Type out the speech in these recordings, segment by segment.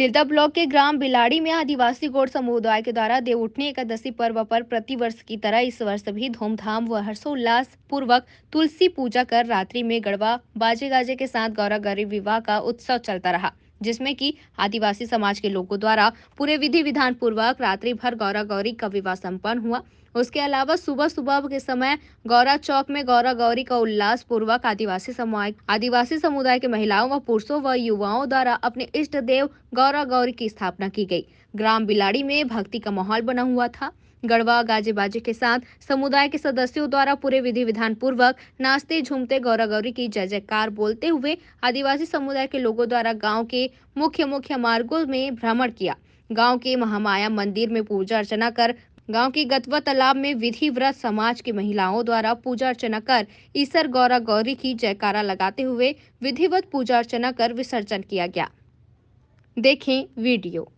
Tilda block के ग्राम बिलाड़ी में आदिवासी गौड़ समुदाय के द्वारा देव उठनी एकादशी पर्व पर प्रतिवर्ष की तरह इस वर्ष भी धूमधाम व हर्षोल्लास पूर्वक तुलसी पूजा कर रात्रि में गरबा बाजे गाजे के साथ गौरा गौरी विवाह का उत्सव चलता रहा, जिसमें कि आदिवासी समाज के लोगों द्वारा पूरे विधि विधान पूर्वक रात्रि भर गौरा गौरी का विवाह संपन्न हुआ। उसके अलावा सुबह सुबह के समय गौरा चौक में गौरा गौरी का उल्लास पूर्वक आदिवासी समुदाय के महिलाओं व पुरुषों व युवाओं द्वारा अपने इष्ट देव गौरा गौरी की स्थापना की गई। ग्राम बिलाड़ी में भक्ति का माहौल बना हुआ था। गढ़वा गाजे बाजे के साथ समुदाय के सदस्यों द्वारा पूरे विधि विधान पूर्वक नाचते झूमते गौरा गौरी की जय जयकार बोलते हुए आदिवासी समुदाय के लोगों द्वारा गांव के मुख्य मुख्य मार्गों में भ्रमण किया। गांव के महामाया मंदिर में पूजा अर्चना कर गांव की गतवा तालाब में विधि व्रत समाज की महिलाओं द्वारा पूजा अर्चना कर ईसर गौरा गौरी की जयकारा लगाते हुए विधिवत पूजा अर्चना कर विसर्जन किया गया। देखें वीडियो।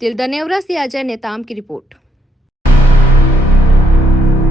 तिलदा नेवरा से अजय नेताम की रिपोर्ट।